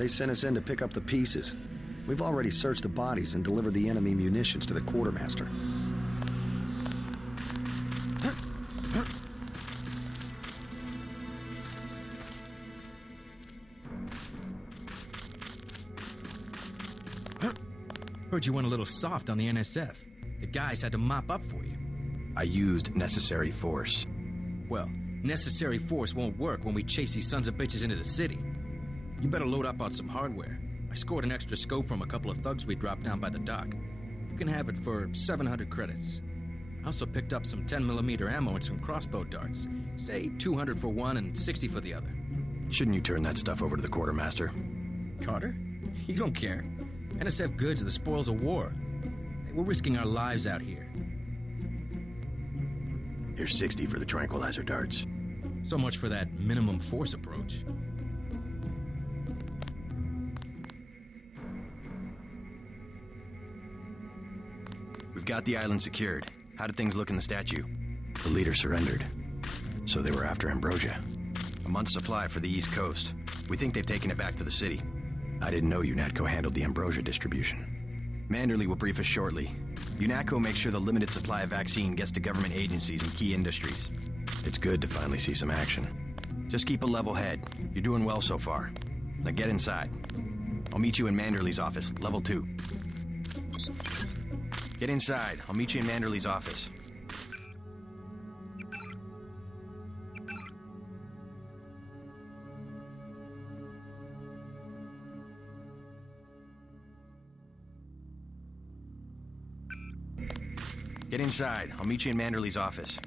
They sent us in to pick up the pieces. We've already searched the bodies and delivered the enemy munitions to the quartermaster. Heard you went a little soft on the NSF. The guys had to mop up for you. I used necessary force. Well, necessary force won't work when we chase these sons of bitches into the city. You better load up on some hardware. I scored an extra scope from a couple of thugs we dropped down by the dock. You can have it for 700 credits. I also picked up some 10mm ammo and some crossbow darts. Say 200 for one and 60 for the other. Shouldn't you turn that stuff over to the quartermaster? Carter? You don't care. NSF goods are the spoils of war. Hey, we're risking our lives out here. Here's 60 for the tranquilizer darts. So much for that minimum force approach. We've got the island secured. How did things look in the statue? The leader surrendered. So they were after Ambrosia. A month's supply for the East Coast. We think they've taken it back to the city. I didn't know UNATCO handled the Ambrosia distribution. Manderley will brief us shortly. UNATCO makes sure the limited supply of vaccine gets to government agencies and key industries. It's good to finally see some action. Just keep a level head. You're doing well so far. Now get inside. I'll meet you in Manderley's office, level 2. Get inside. I'll meet you in Manderley's office. Get inside. I'll meet you in Manderley's office.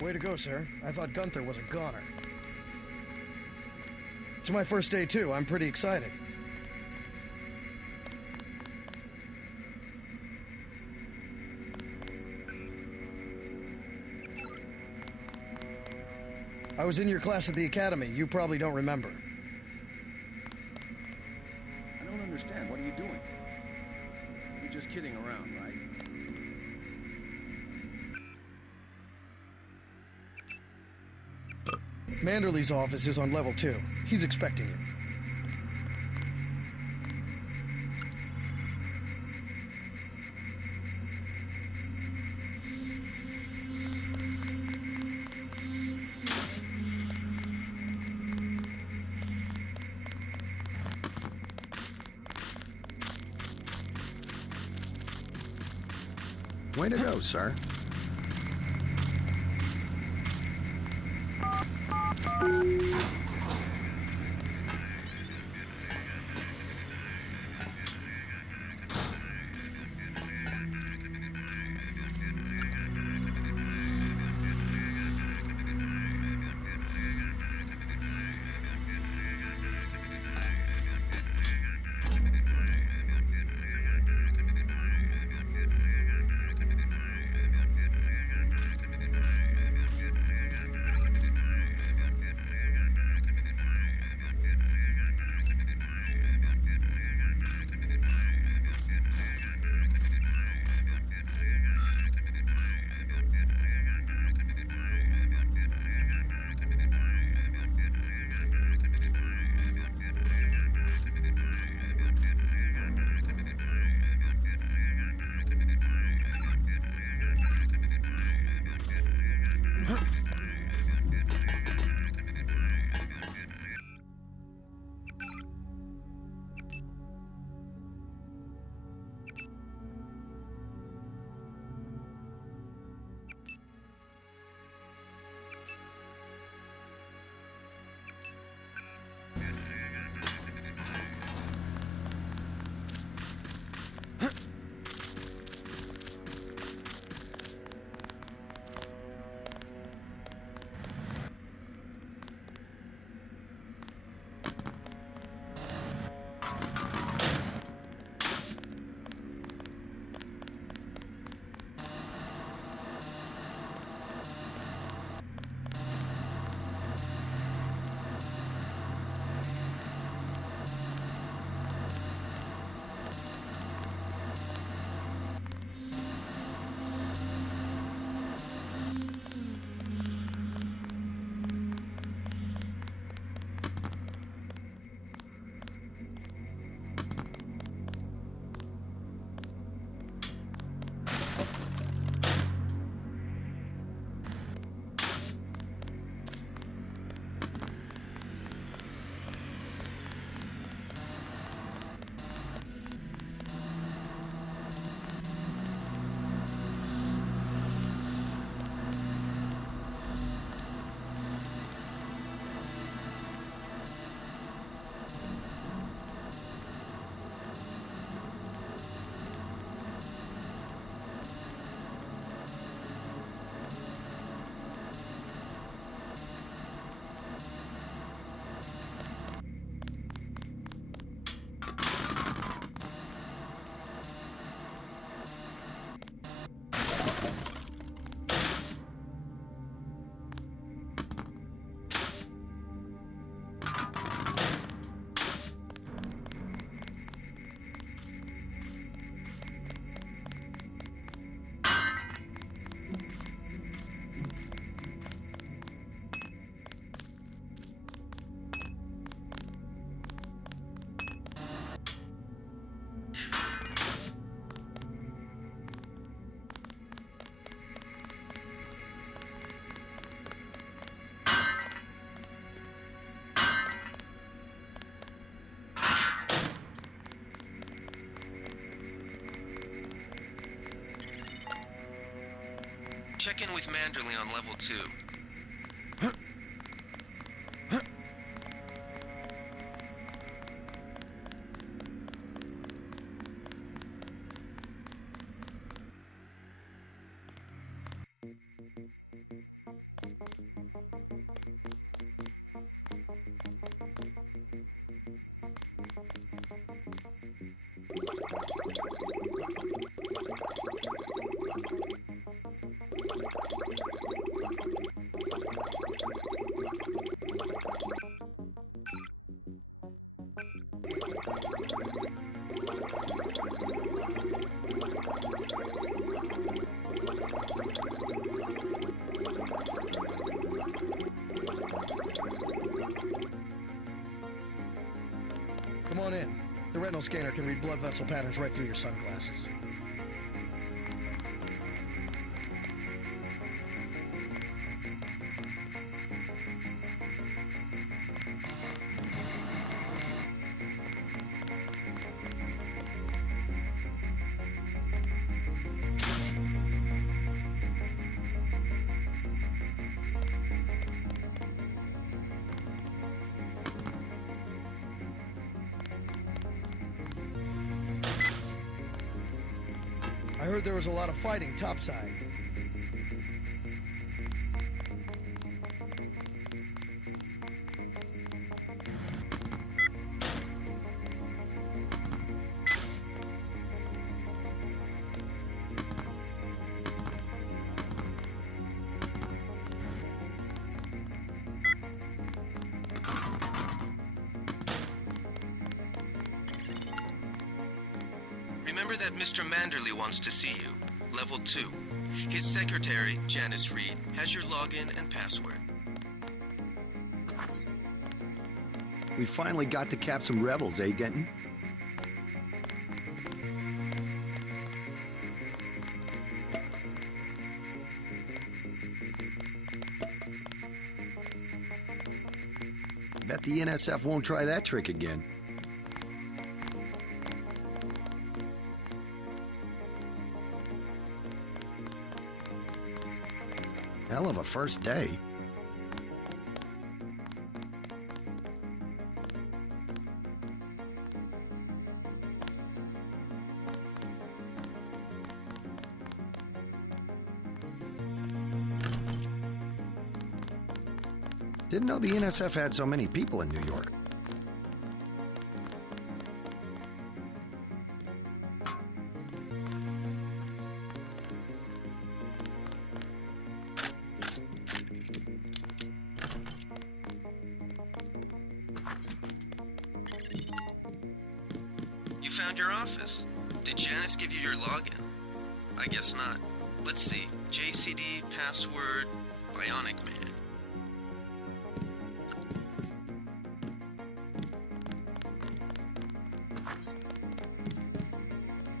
Way to go, sir. I thought Gunther was a goner. It's my first day, too. I'm pretty excited. I was in your class at the academy. You probably don't remember. I don't understand. What are you doing? You're just kidding around, right? Manderley's office is on level 2. He's expecting you. Way to go, sir. Check in with Manderley on level 2. Come on in. The retinal scanner can read blood vessel patterns right through your sunglasses. I heard there was a lot of fighting topside. Remember that Mr. Manderley wants to see you. Level 2. His secretary, Janice Reed, has your login and password. We finally got to cap some rebels, eh, Denton? Bet the NSF won't try that trick again. Hell of a first day. Didn't know the NSF had so many people in New York. You found your office. Did Janice give you your login? I guess not. Let's see. JCD, password, Bionic Man.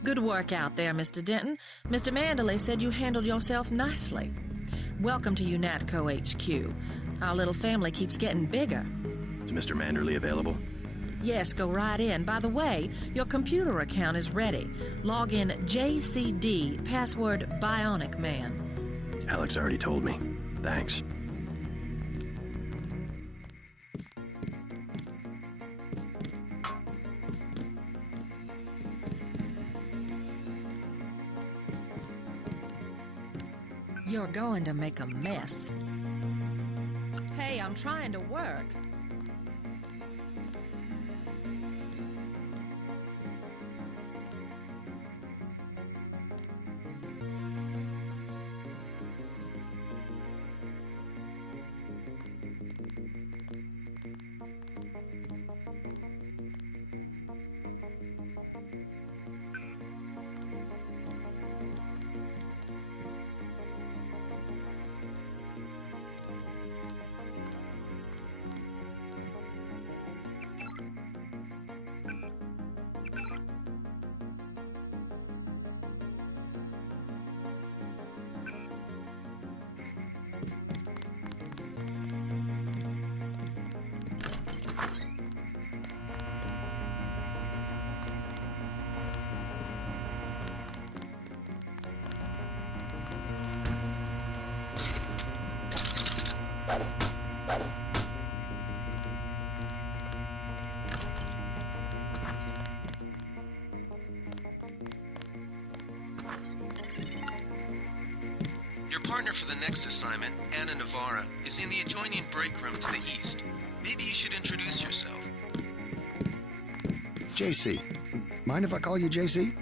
Good work out there, Mr. Denton. Mr. Manderley said you handled yourself nicely. Welcome to UNATCO HQ. Our little family keeps getting bigger. Is Mr. Manderley available? Yes, go right in. By the way, your computer account is ready. Log in JCD, password Bionic Man. Alex already told me. Thanks. You're going to make a mess. Hey, I'm trying to work. Your partner for the next assignment, Anna Navarra, is in the adjoining break room to the east. Maybe you should introduce yourself. JC. Mind if I call you JC?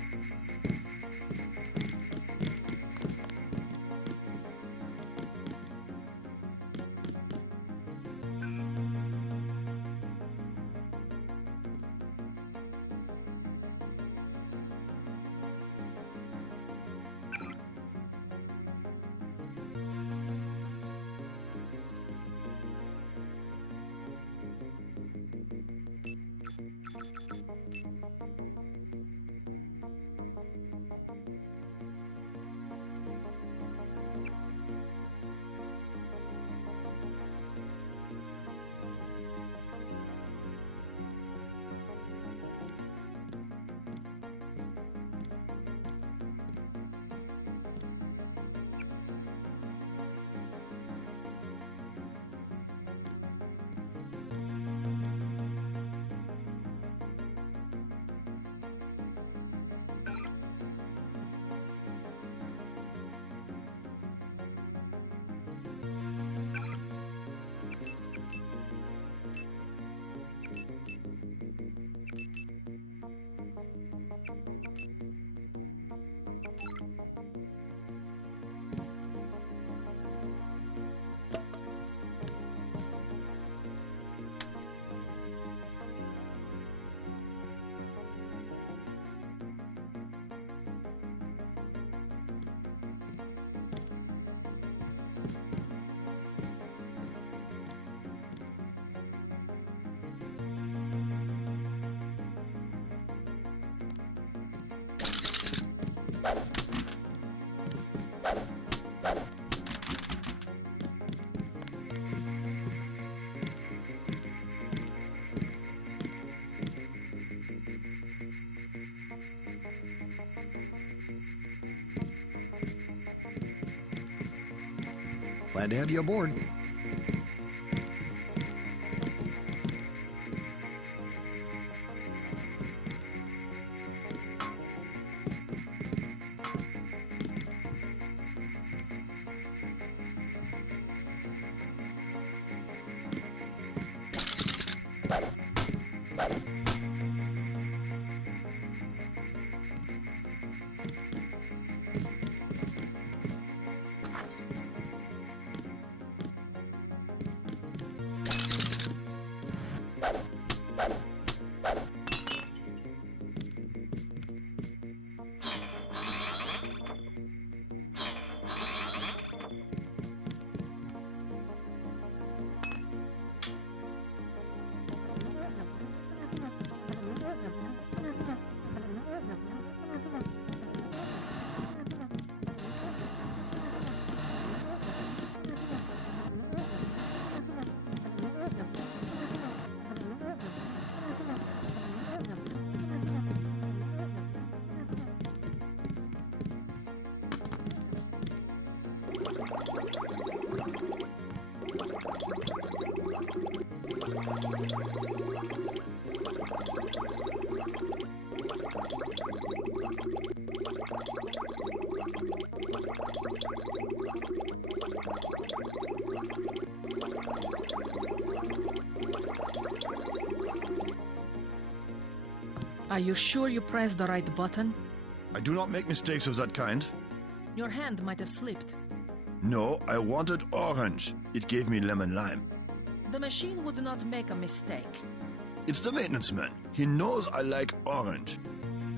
Glad to have you aboard. Are you sure you pressed the right button? I do not make mistakes of that kind. Your hand might have slipped. No, I wanted orange. It gave me lemon lime. The machine would not make a mistake. It's the maintenance man. He knows I like orange.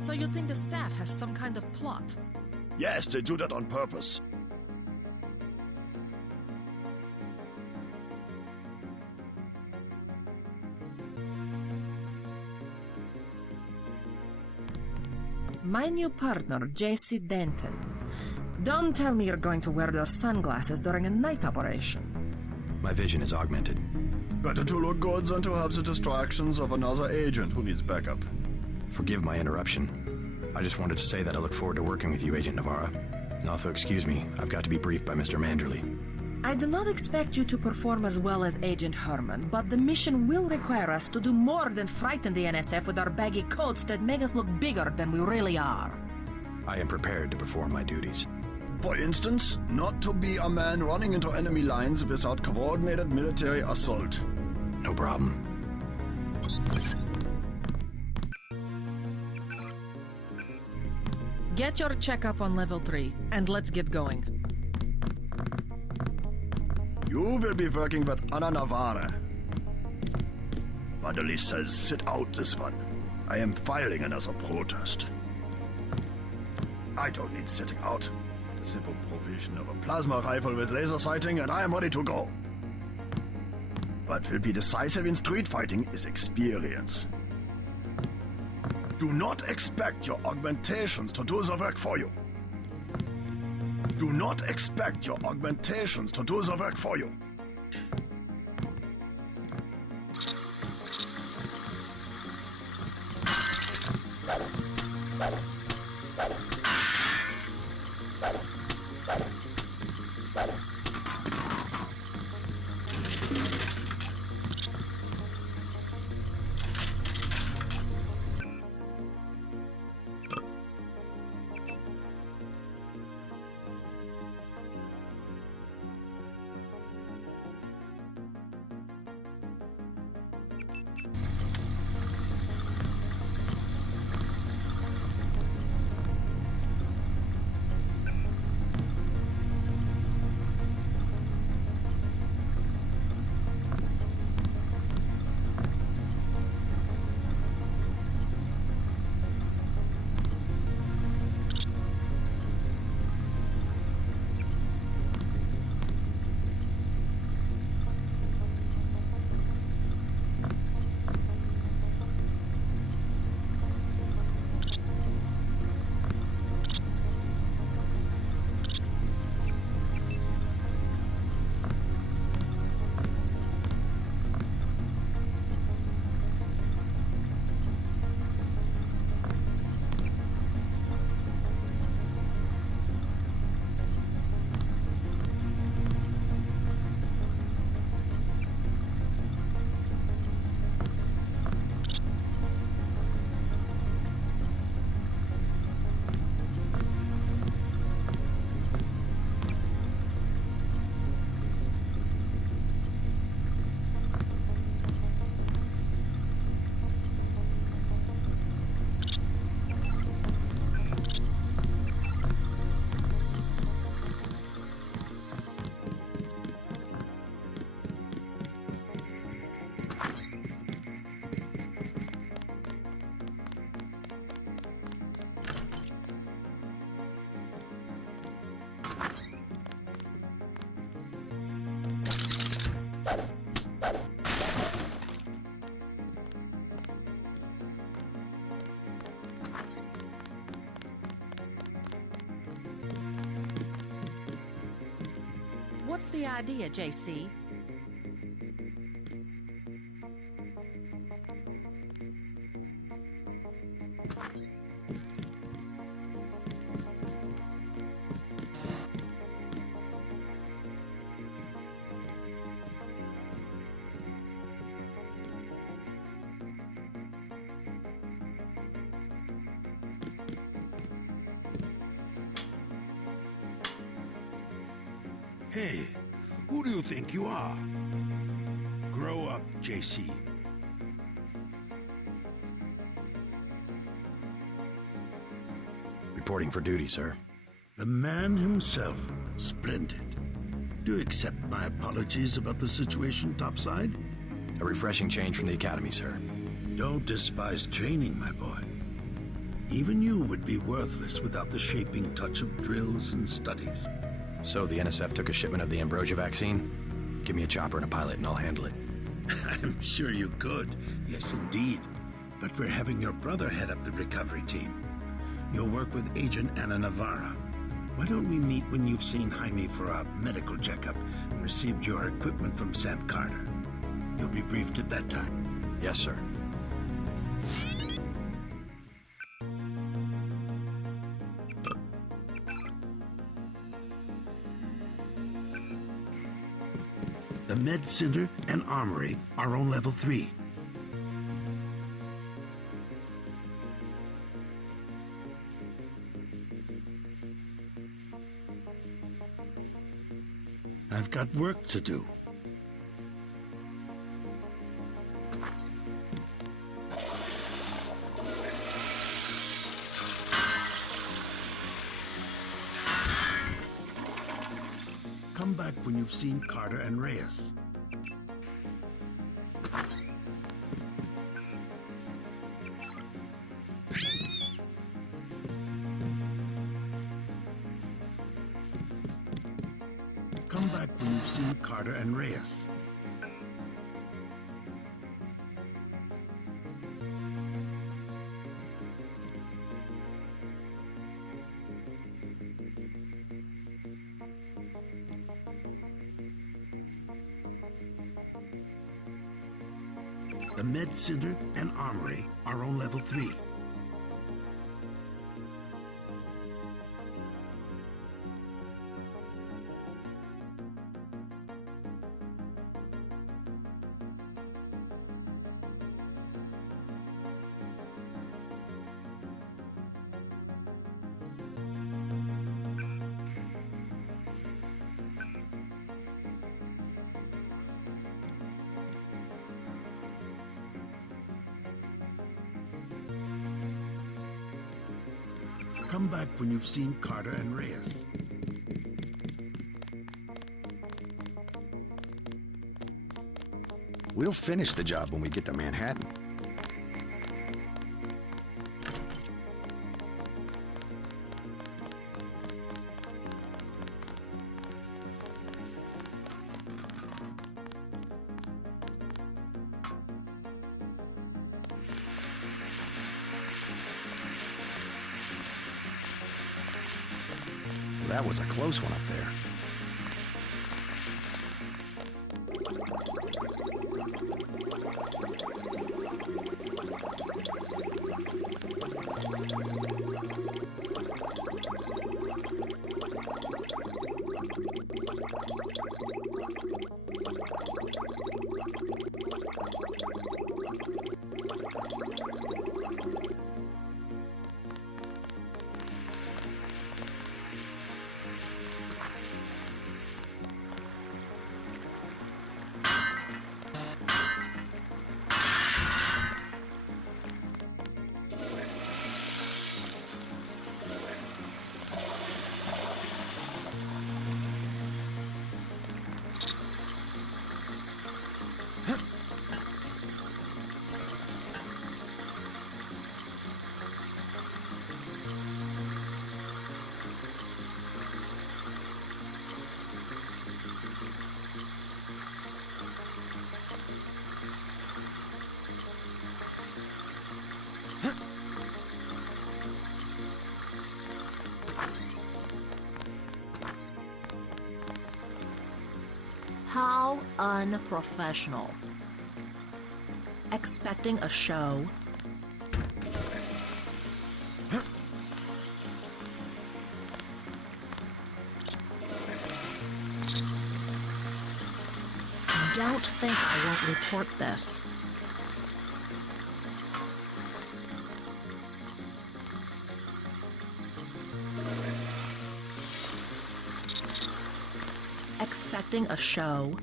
So you think the staff has some kind of plot? Yes, they do that on purpose. My new partner, J.C. Denton. Don't tell me you're going to wear those sunglasses during a night operation. My vision is augmented. Better to look good than to have the distractions of another agent who needs backup. Forgive my interruption. I just wanted to say that I look forward to working with you, Agent Navarra. Now, if you'll excuse me, I've got to be briefed by Mr. Manderley. I do not expect you to perform as well as Agent Herman, but the mission will require us to do more than frighten the NSF with our baggy coats that make us look bigger than we really are. I am prepared to perform my duties. For instance, not to be a man running into enemy lines without coordinated military assault. No problem. Get your checkup on level 3, and let's get going. You will be working with Ana Navarre. Madely says sit out this one. I am filing another protest. I don't need sitting out. The simple provision of a plasma rifle with laser sighting and I am ready to go. What will be decisive in street fighting is experience. Do not expect your augmentations to do the work for you. Do not expect your augmentations to do the work for you. What's the idea, JC? Hey, who do you think you are? Grow up, JC. Reporting for duty, sir. The man himself. Splendid. Do you accept my apologies about the situation topside? A refreshing change from the academy, sir. Don't despise training, my boy. Even you would be worthless without the shaping touch of drills and studies. So the NSF took a shipment of the Ambrosia vaccine? Give me a chopper and a pilot and I'll handle it. I'm sure you could. Yes, indeed. But we're having your brother head up the recovery team. You'll work with Agent Ana Navarra. Why don't we meet when you've seen Jaime for a medical checkup and received your equipment from Sam Carter? You'll be briefed at that time. Yes, sir. med center and armory are on level 3. I've got work to do. Come back when you've seen Carter and Reyes. Come back when you've seen Carter and Reyes. The med center and armory are on level 3. Come back when you've seen Carter and Reyes. We'll finish the job when we get to Manhattan. That was a close one up there. How unprofessional. Expecting a show. Don't think I won't report this. Expecting a show.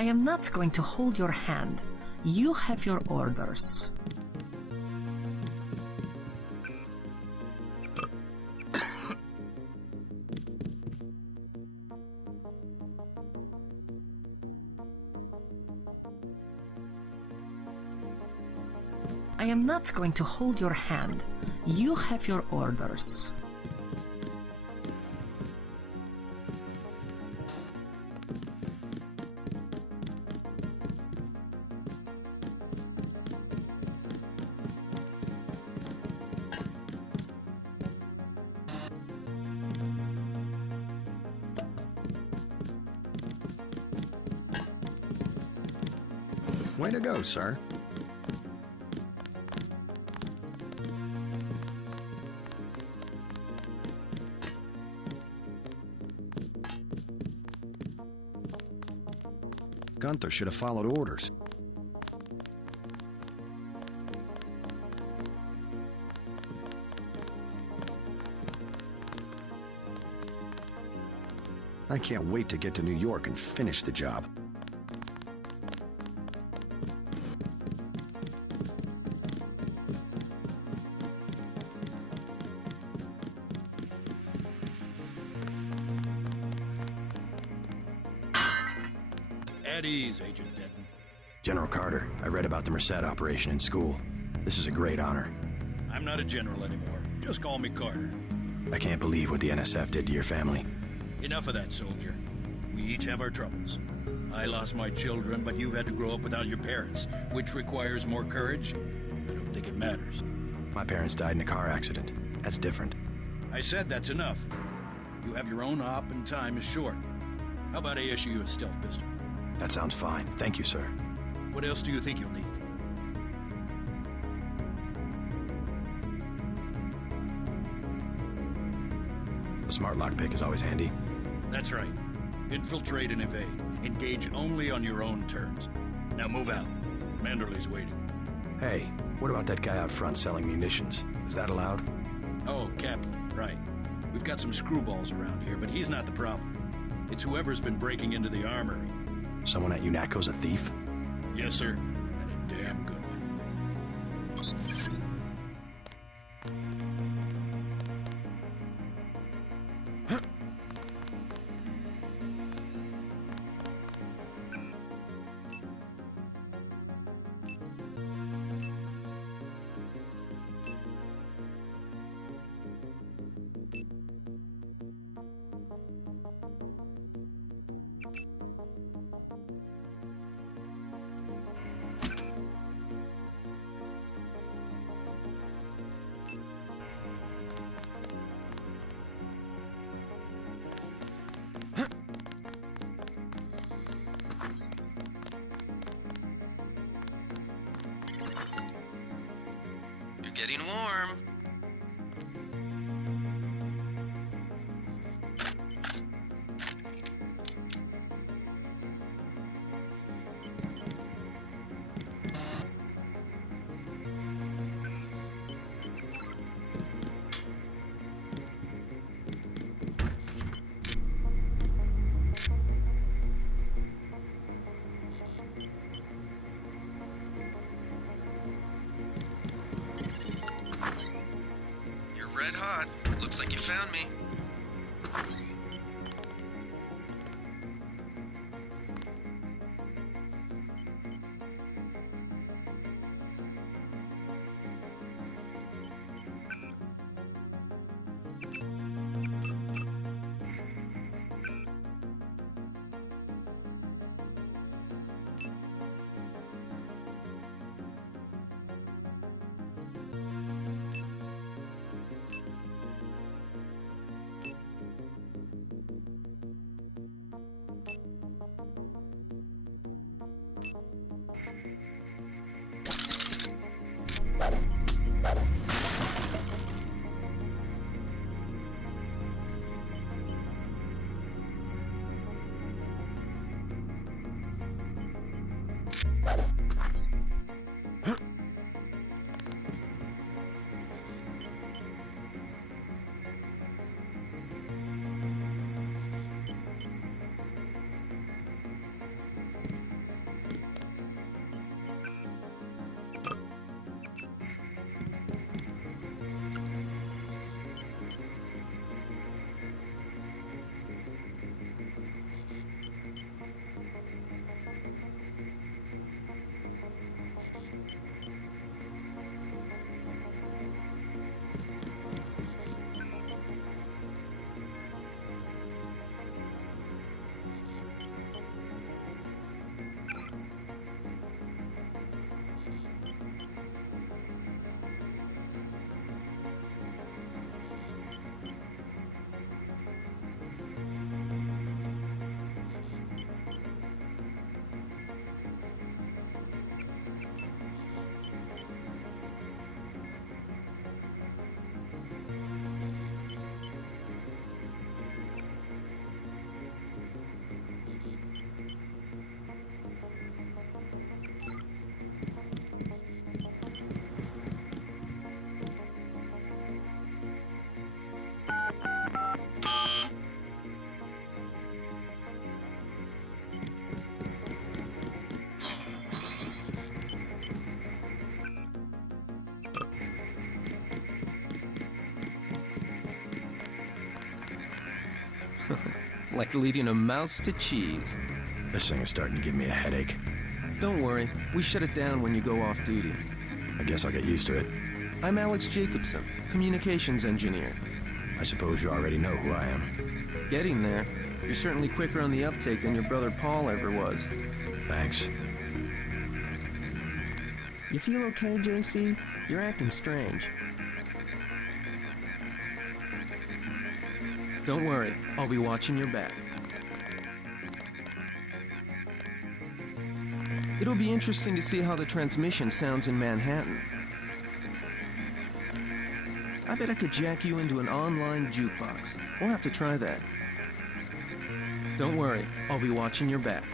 I am not going to hold your hand. You have your orders. I am not going to hold your hand. You have your orders. Way to go, sir. Gunther should have followed orders. I can't wait to get to New York and finish the job. At ease, Agent Denton. General Carter, I read about the Merced operation in school. This is a great honor. I'm not a general anymore. Just call me Carter. I can't believe what the NSF did to your family. Enough of that, soldier. We each have our troubles. I lost my children, but you've had to grow up without your parents, which requires more courage. I don't think it matters. My parents died in a car accident. That's different. I said that's enough. You have your own op and time is short. How about I issue you a stealth pistol? That sounds fine. Thank you, sir. What else do you think you'll need? A smart lockpick is always handy. That's right. Infiltrate and evade. Engage only on your own terms. Now move out. Manderley's waiting. Hey, what about that guy out front selling munitions? Is that allowed? Oh, Kaplan, right. We've got some screwballs around here, but he's not the problem. It's whoever's been breaking into the armory. Someone at UNATCO's a thief? Yes, sir. And a damn good one. You're getting warm. You're red hot. Looks like you found me. Like leading a mouse to cheese. This thing is starting to give me a headache. Don't worry, we shut it down when you go off duty. I guess I'll get used to it. I'm Alex Jacobson, communications engineer. I suppose you already know who I am. Getting there. You're certainly quicker on the uptake than your brother Paul ever was. Thanks. You feel okay, JC? You're acting strange. Don't worry, I'll be watching your back. It'll be interesting to see how the transmission sounds in Manhattan. I bet I could jack you into an online jukebox. We'll have to try that. Don't worry, I'll be watching your back.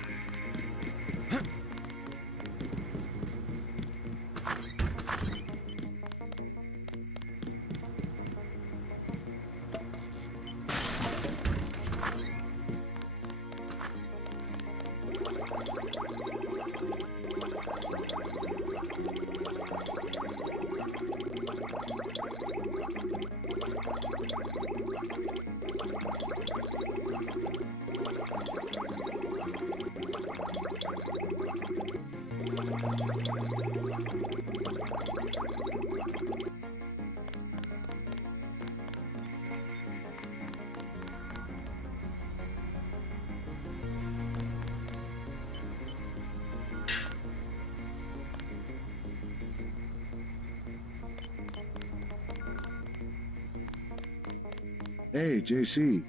Hey, JC.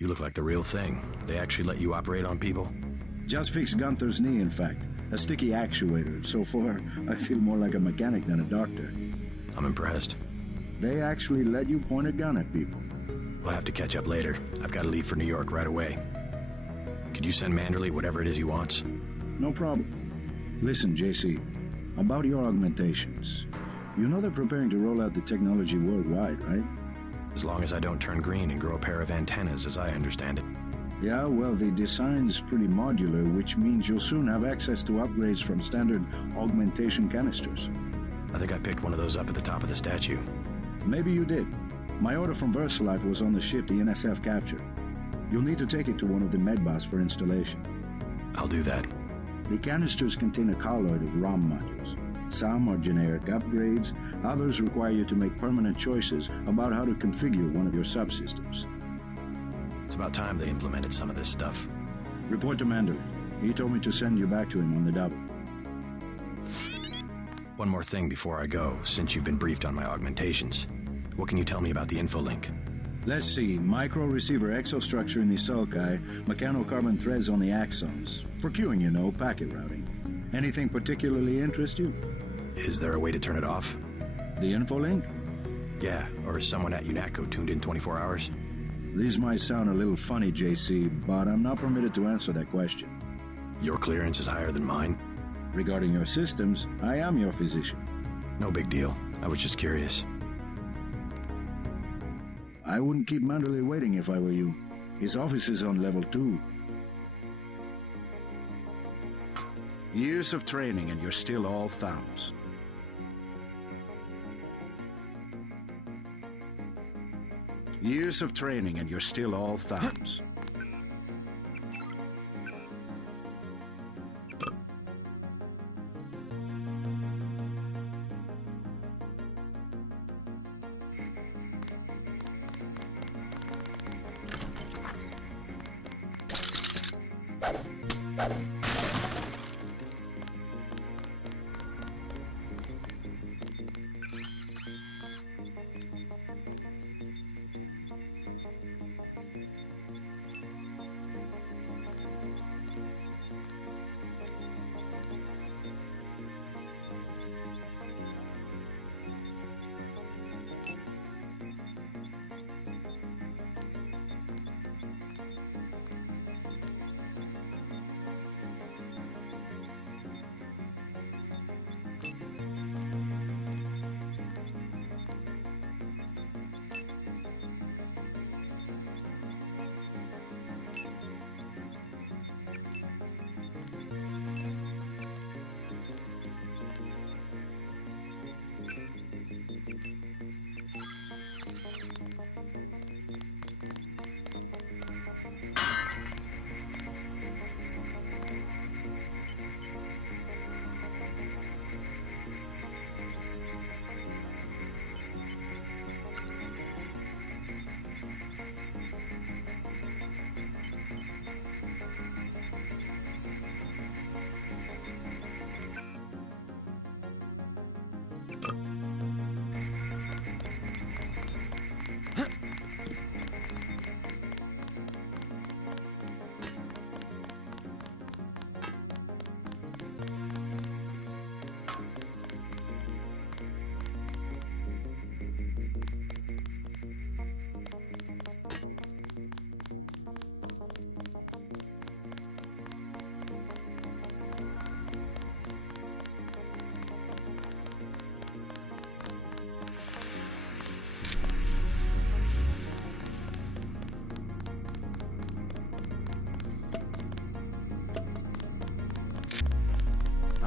You look like the real thing. They actually let you operate on people? Just fixed Gunther's knee, in fact. A sticky actuator. So far, I feel more like a mechanic than a doctor. I'm impressed. They actually let you point a gun at people. We'll have to catch up later. I've got to leave for New York right away. Could you send Manderley whatever it is he wants? No problem. Listen, JC. About your augmentations. You know they're preparing to roll out the technology worldwide, right? As long as I don't turn green and grow a pair of antennas, as I understand it. Yeah, well, the design's pretty modular, which means you'll soon have access to upgrades from standard augmentation canisters. I think I picked one of those up at the top of the statue. Maybe you did. My order from VersaLife was on the ship the NSF captured. You'll need to take it to one of the medbas for installation. I'll do that. The canisters contain a colloid of ROM modules. Some are generic upgrades, others require you to make permanent choices about how to configure one of your subsystems. It's about time they implemented some of this stuff. Report to Manderley. He told me to send you back to him on the double. One more thing before I go, since you've been briefed on my augmentations. What can you tell me about the infolink? Let's see. Micro-receiver exostructure in the sulci, mechanocarbon threads on the axons. For queuing, you know, packet routing. Anything particularly interest you? Is there a way to turn it off? The infolink? Yeah, or is someone at UNATCO tuned in 24 hours? These might sound a little funny, JC, but I'm not permitted to answer that question. Your clearance is higher than mine? Regarding your systems, I am your physician. No big deal. I was just curious. I wouldn't keep Manderley waiting if I were you. His office is on level 2. Years of training and you're still all thumbs. Years of training and you're still all thumbs.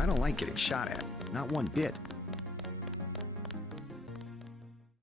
I don't like getting shot at. Not one bit.